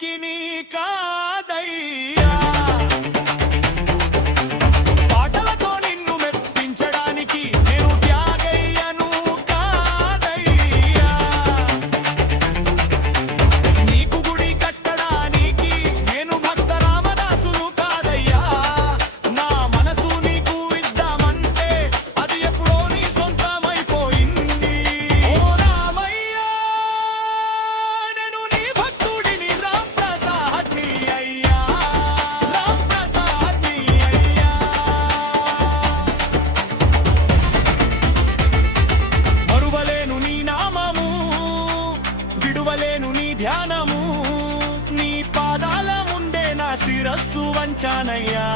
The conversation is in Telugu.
ఎవరికి నీ కాదయ్యా. పాటలతో నిన్ను మెప్పించడానికి నేను త్యాగయ్యను కాదయ్యా. నీకు గుడి కట్టడానికి నేను భక్త రామదాసును కాదయ్యా. నా మనసు నీకు ఇద్దామంటే అది ఎప్పుడో నీ సొంతమైపోయింది. ఓ రామయ్య, నేను నీ భక్తుడిని, రామ్ ప్రసాద్ని అయ్యా, రామ్ ప్రసాద్ని అయ్యా. మరువలేను నీ నామము, విడువలేను నీ ధ్యానము, నీ పాదాల ముందే నా శిరస్సు వంచానయ్యా.